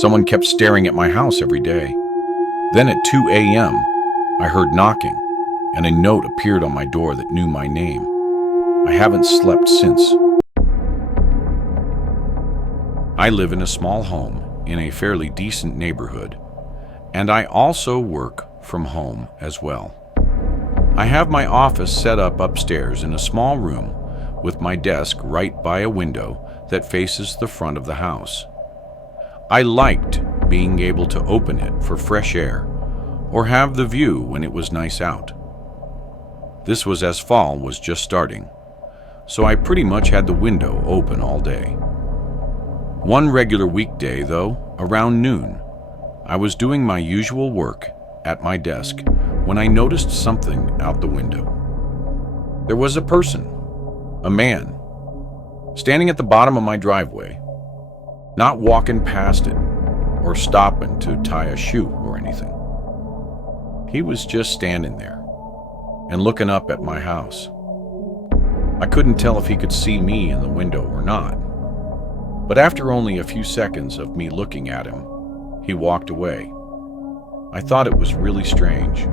Someone kept staring at my house every day. Then at 2 a.m., I heard knocking, and a note appeared on my door that knew my name. I haven't slept since. I live in a small home in a fairly decent neighborhood, and I also work from home as well. I have my office set up upstairs in a small room with my desk right by a window that faces the front of the house. I liked being able to open it for fresh air or have the view when it was nice out. This was as fall was just starting, so I pretty much had the window open all day. One regular weekday, though, around noon, I was doing my usual work at my desk when I noticed something out the window. There was a person, a man, standing at the bottom of my driveway, not walking past it or stopping to tie a shoe or anything. He was just standing there and looking up at my house. I couldn't tell if he could see me in the window or not, but after only a few seconds of me looking at him, he walked away. I thought it was really strange,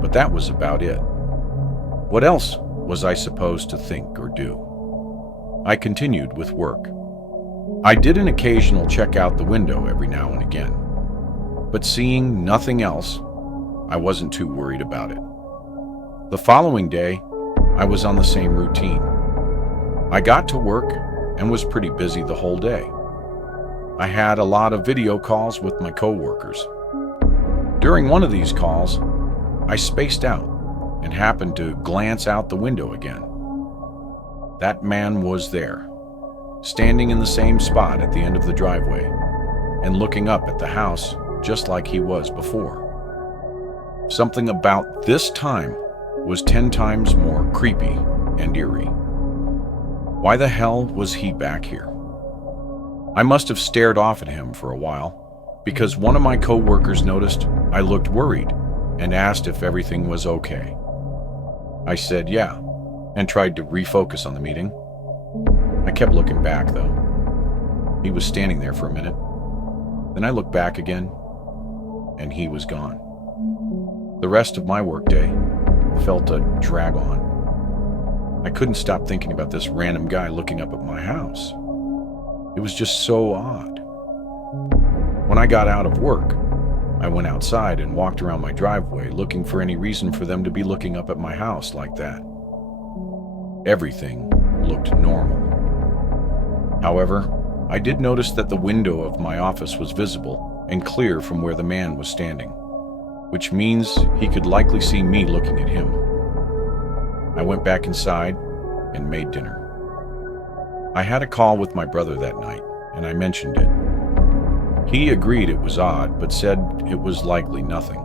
but that was about it. What else was I supposed to think or do? I continued with work. I did an occasional check out the window every now and again, but seeing nothing else, I wasn't too worried about it. The following day, I was on the same routine. I got to work and was pretty busy the whole day. I had a lot of video calls with my coworkers. During one of these calls, I spaced out and happened to glance out the window again. That man was there, standing in the same spot at the end of the driveway and looking up at the house just like he was before. Something about this time was 10 times more creepy and eerie. Why the hell was he back here? I must have stared off at him for a while because one of my coworkers noticed I looked worried and asked if everything was okay. I said yeah, and tried to refocus on the meeting. I kept looking back though. He was standing there for a minute. Then I looked back again, and he was gone. The rest of my workday felt a drag on. I couldn't stop thinking about this random guy looking up at my house. It was just so odd. When I got out of work, I went outside and walked around my driveway looking for any reason for them to be looking up at my house like that. Everything looked normal. However, I did notice that the window of my office was visible and clear from where the man was standing, which means he could likely see me looking at him. I went back inside and made dinner. I had a call with my brother that night, and I mentioned it. He agreed it was odd, but said it was likely nothing.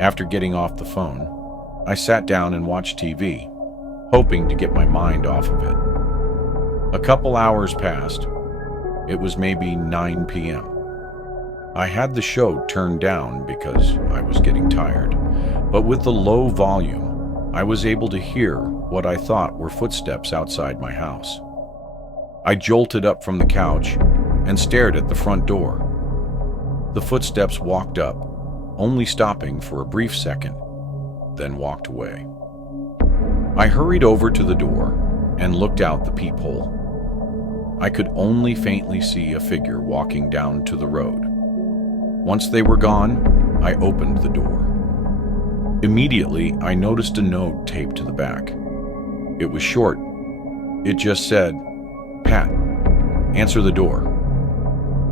After getting off the phone, I sat down and watched TV, hoping to get my mind off of it. A couple hours passed. It was maybe 9 p.m. I had the show turned down because I was getting tired, but with the low volume, I was able to hear what I thought were footsteps outside my house. I jolted up from the couch and stared at the front door. The footsteps walked up, only stopping for a brief second, then walked away. I hurried over to the door and looked out the peephole. I could only faintly see a figure walking down to the road. Once they were gone, I opened the door. Immediately, I noticed a note taped to the back. It was short. It just said, "Pat, answer the door."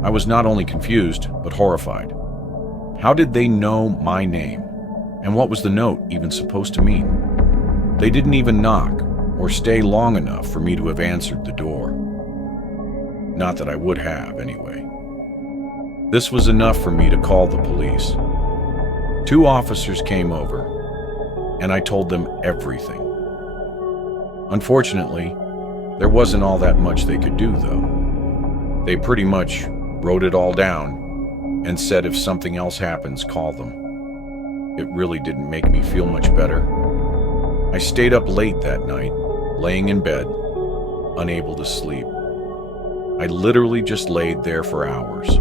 I was not only confused, but horrified. How did they know my name? And what was the note even supposed to mean? They didn't even knock or stay long enough for me to have answered the door. Not that I would have, anyway. This was enough for me to call the police. 2 officers came over, and I told them everything. Unfortunately, there wasn't all that much they could do, though. They pretty much wrote it all down and said if something else happens, call them. It really didn't make me feel much better. I stayed up late that night, laying in bed, unable to sleep. I literally just laid there for hours.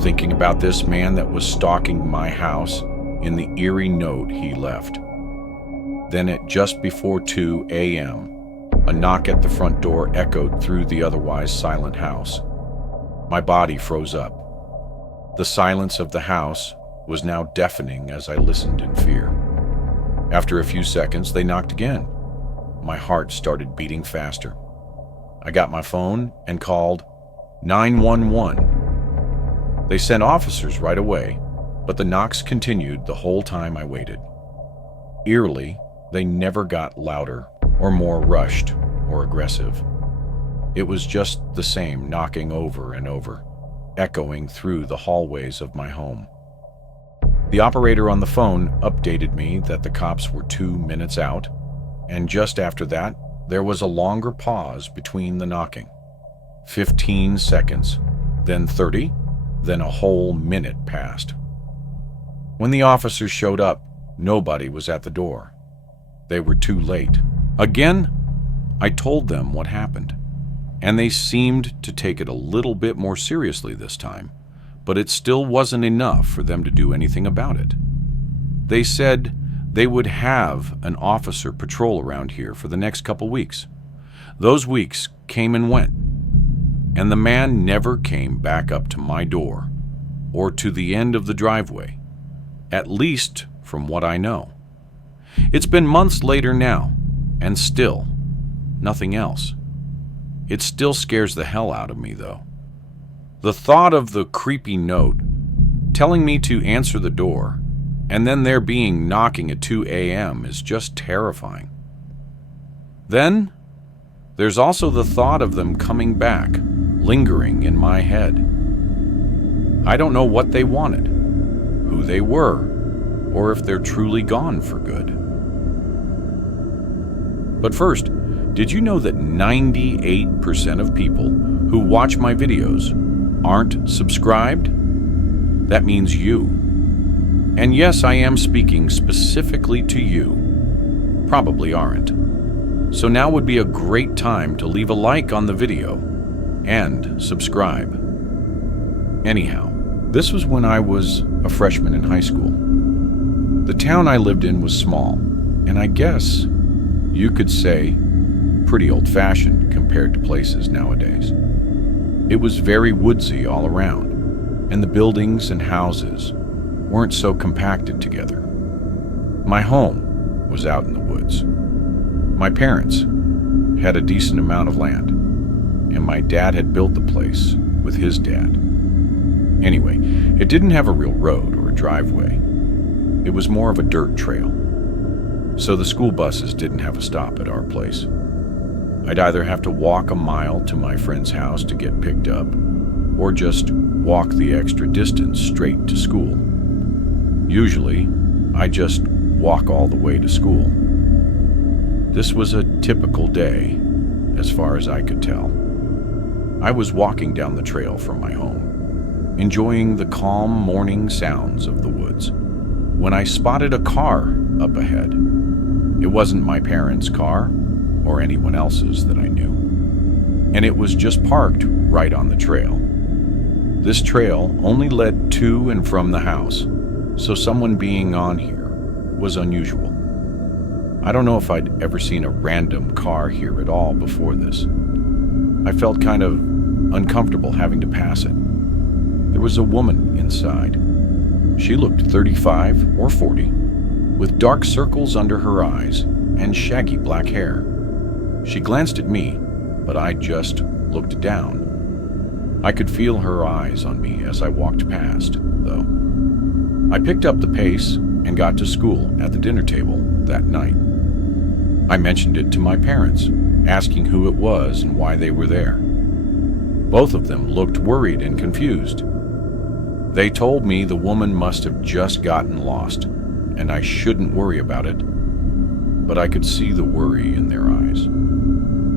thinking about this man that was stalking my house in the eerie note he left. Then at just before 2 a.m., a knock at the front door echoed through the otherwise silent house. My body froze up. The silence of the house was now deafening as I listened in fear. After a few seconds, they knocked again. My heart started beating faster. I got my phone and called 911. They sent officers right away, but the knocks continued the whole time I waited. Eerily, they never got louder or more rushed or aggressive. It was just the same knocking over and over, echoing through the hallways of my home. The operator on the phone updated me that the cops were 2 minutes out, and just after that, there was a longer pause between the knocking. 15 seconds, then 30, then a whole minute passed. When the officers showed up, nobody was at the door. They were too late. Again, I told them what happened, and they seemed to take it a little bit more seriously this time, but it still wasn't enough for them to do anything about it. They said they would have an officer patrol around here for the next couple weeks. Those weeks came and went, and the man never came back up to my door or to the end of the driveway, at least from what I know. It's been months later now, and still nothing else. It still scares the hell out of me, though. The thought of the creepy note telling me to answer the door and then there being knocking at 2 a.m. is just terrifying. Then there's also the thought of them coming back, lingering in my head. I don't know what they wanted, who they were, or if they're truly gone for good. But first, did you know that 98% of people who watch my videos aren't subscribed? That means you. And yes, I am speaking specifically to you. Probably aren't. So now would be a great time to leave a like on the video and subscribe. Anyhow, this was when I was a freshman in high school. The town I lived in was small, and I guess you could say pretty old-fashioned compared to places nowadays. It was very woodsy all around, and the buildings and houses weren't so compacted together. My home was out in the woods. My parents had a decent amount of land, and my dad had built the place with his dad. Anyway, it didn't have a real road or a driveway. It was more of a dirt trail, so the school buses didn't have a stop at our place. I'd either have to walk a mile to my friend's house to get picked up, or just walk the extra distance straight to school. Usually, I just walk all the way to school. This was a typical day, as far as I could tell. I was walking down the trail from my home, enjoying the calm morning sounds of the woods, when I spotted a car up ahead. It wasn't my parents' car, or anyone else's that I knew, and it was just parked right on the trail. This trail only led to and from the house, so someone being on here was unusual. I don't know if I'd ever seen a random car here at all before this. I felt kind of uncomfortable having to pass it. There was a woman inside. She looked 35 or 40, with dark circles under her eyes and shaggy black hair. She glanced at me, but I just looked down. I could feel her eyes on me as I walked past, though. I picked up the pace and got to school at the dinner table that night. I mentioned it to my parents, asking who it was and why they were there. Both of them looked worried and confused. They told me the woman must have just gotten lost, and I shouldn't worry about it, but I could see the worry in their eyes.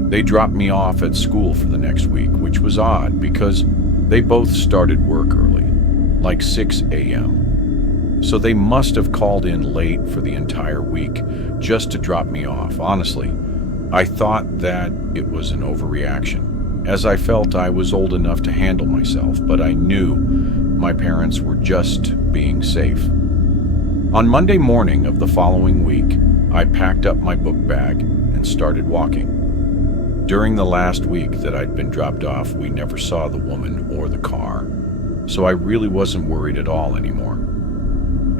They dropped me off at school for the next week, which was odd because they both started work early, like 6 a.m. So they must have called in late for the entire week just to drop me off. Honestly, I thought that it was an overreaction, as I felt I was old enough to handle myself, but I knew my parents were just being safe. On Monday morning of the following week, I packed up my book bag and started walking. During the last week that I'd been dropped off, we never saw the woman or the car, so I really wasn't worried at all anymore.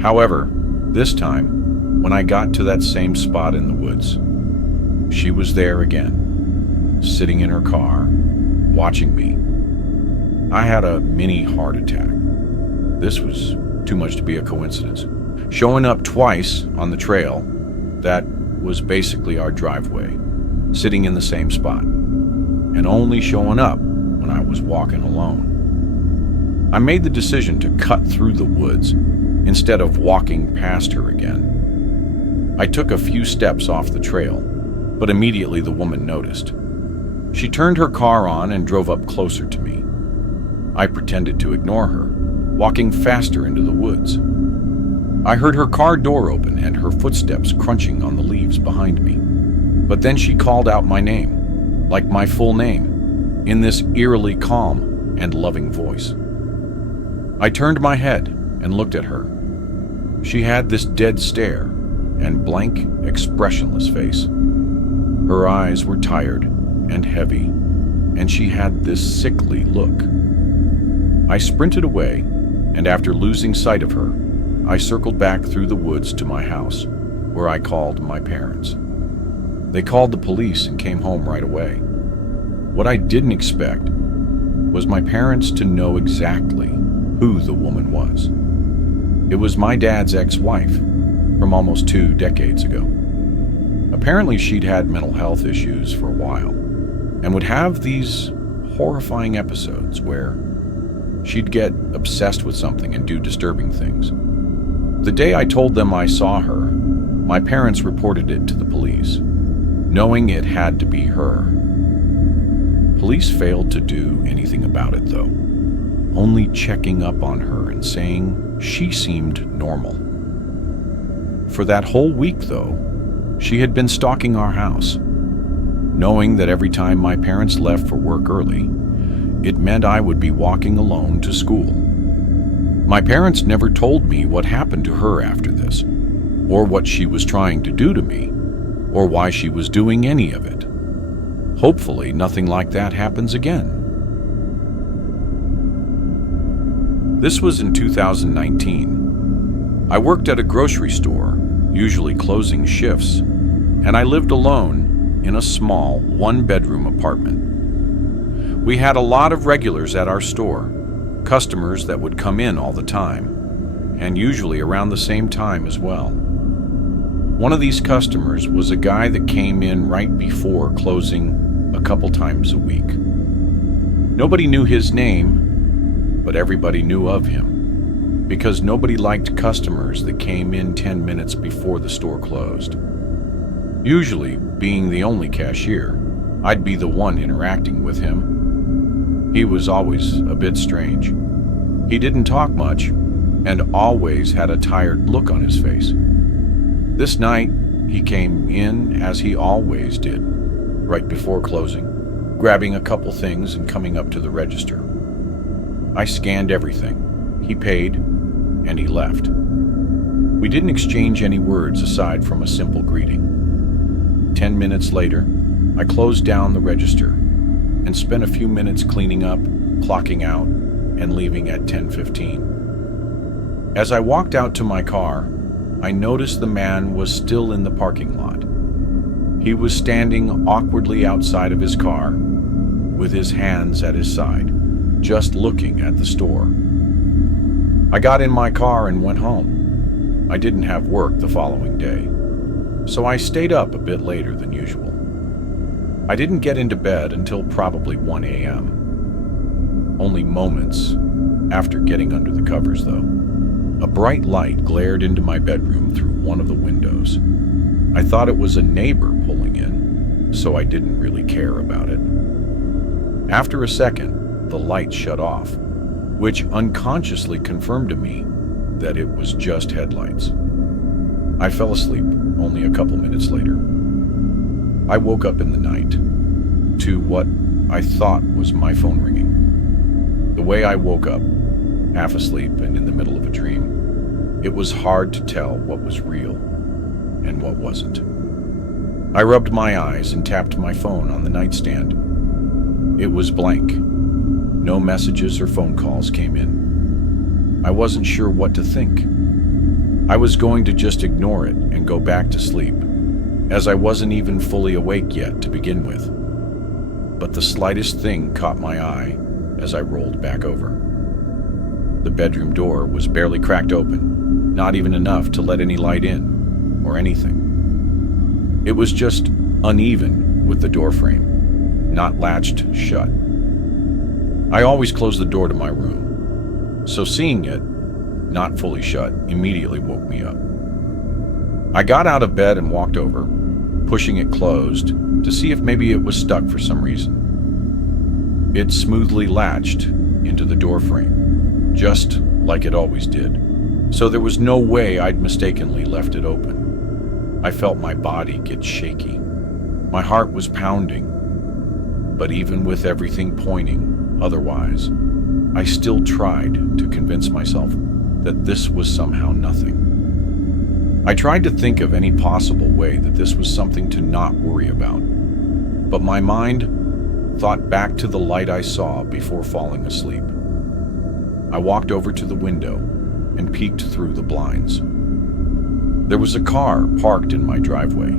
However, this time, when I got to that same spot in the woods, she was there again, sitting in her car, watching me. I had a mini heart attack. This was too much to be a coincidence. Showing up twice on the trail, that was basically our driveway, sitting in the same spot, and only showing up when I was walking alone. I made the decision to cut through the woods instead of walking past her again. I took a few steps off the trail, but immediately the woman noticed. She turned her car on and drove up closer to me. I pretended to ignore her, walking faster into the woods. I heard her car door open and her footsteps crunching on the leaves behind me. But then she called out my name, like my full name, in this eerily calm and loving voice. I turned my head and looked at her. She had this dead stare and blank, expressionless face. Her eyes were tired and heavy, and she had this sickly look. I sprinted away, and after losing sight of her, I circled back through the woods to my house, where I called my parents. They called the police and came home right away. What I didn't expect was my parents to know exactly who the woman was. It was my dad's ex-wife from almost 2 decades ago. Apparently she'd had mental health issues for a while and would have these horrifying episodes where she'd get obsessed with something and do disturbing things. The day I told them I saw her, my parents reported it to the police, knowing it had to be her. Police failed to do anything about it, though, only checking up on her and saying she seemed normal. For that whole week, though, she had been stalking our house, knowing that every time my parents left for work early, it meant I would be walking alone to school. My parents never told me what happened to her after this, or what she was trying to do to me, or why she was doing any of it. Hopefully, nothing like that happens again. This was in 2019. I worked at a grocery store, usually closing shifts, and I lived alone in a small, 1-bedroom apartment. We had a lot of regulars at our store, customers that would come in all the time, and usually around the same time as well. One of these customers was a guy that came in right before closing a couple times a week. Nobody knew his name, but everybody knew of him, because nobody liked customers that came in 10 minutes before the store closed. Usually, being the only cashier, I'd be the one interacting with him. He was always a bit strange. He didn't talk much, and always had a tired look on his face. This night, he came in as he always did, right before closing, grabbing a couple things and coming up to the register. I scanned everything. He paid, and he left. We didn't exchange any words aside from a simple greeting. 10 minutes later, I closed down the register and spent a few minutes cleaning up, clocking out, and leaving at 10:15. As I walked out to my car, I noticed the man was still in the parking lot. He was standing awkwardly outside of his car, with his hands at his side, just looking at the store. I got in my car and went home. I didn't have work the following day, so I stayed up a bit later than usual. I didn't get into bed until probably 1 a.m. Only moments after getting under the covers, though. A bright light glared into my bedroom through one of the windows. I thought it was a neighbor pulling in, so I didn't really care about it. After a second, the light shut off, which unconsciously confirmed to me that it was just headlights. I fell asleep only a couple minutes later. I woke up in the night to what I thought was my phone ringing. The way I woke up, half asleep and in the middle of a dream. It was hard to tell what was real and what wasn't. I rubbed my eyes and tapped my phone on the nightstand. It was blank. No messages or phone calls came in. I wasn't sure what to think. I was going to just ignore it and go back to sleep, as I wasn't even fully awake yet to begin with. But the slightest thing caught my eye as I rolled back over. The bedroom door was barely cracked open, not even enough to let any light in or anything. It was just uneven with the door frame, not latched shut. I always closed the door to my room, so seeing it not fully shut immediately woke me up. I got out of bed and walked over, pushing it closed to see if maybe it was stuck for some reason. It smoothly latched into the door frame, just like it always did, so there was no way I'd mistakenly left it open. I felt my body get shaky. My heart was pounding, but even with everything pointing otherwise, I still tried to convince myself that this was somehow nothing. I tried to think of any possible way that this was something to not worry about, but my mind thought back to the light I saw before falling asleep. I walked over to the window and peeked through the blinds. There was a car parked in my driveway.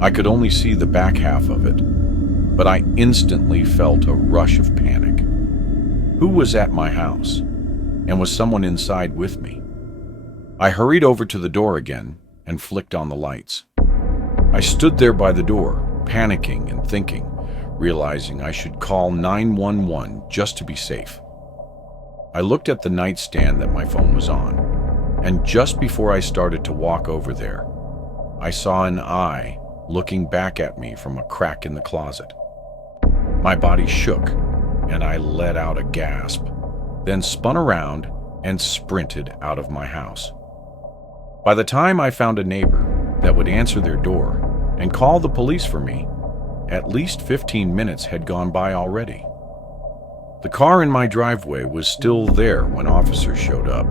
I could only see the back half of it, but I instantly felt a rush of panic. Who was at my house? And was someone inside with me? I hurried over to the door again and flicked on the lights. I stood there by the door, panicking and thinking, realizing I should call 911 just to be safe. I looked at the nightstand that my phone was on, and just before I started to walk over there, I saw an eye looking back at me from a crack in the closet. My body shook, and I let out a gasp, then spun around and sprinted out of my house. By the time I found a neighbor that would answer their door and call the police for me, at least 15 minutes had gone by already. The car in my driveway was still there when officers showed up,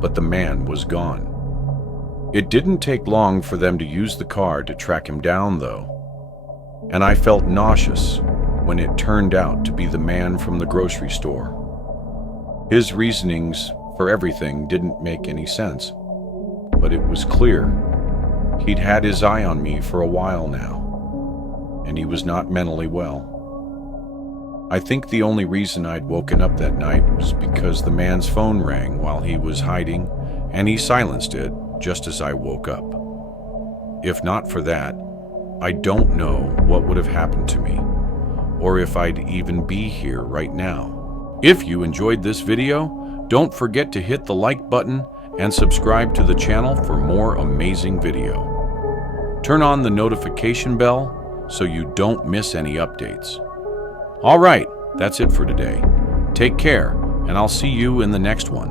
but the man was gone. It didn't take long for them to use the car to track him down, though, and I felt nauseous when it turned out to be the man from the grocery store. His reasonings for everything didn't make any sense, but it was clear he'd had his eye on me for a while now, and he was not mentally well. I think the only reason I'd woken up that night was because the man's phone rang while he was hiding, and he silenced it just as I woke up. If not for that, I don't know what would have happened to me, or if I'd even be here right now. If you enjoyed this video, don't forget to hit the like button and subscribe to the channel for more amazing video. Turn on the notification bell so you don't miss any updates. All right, that's it for today. Take care, and I'll see you in the next one.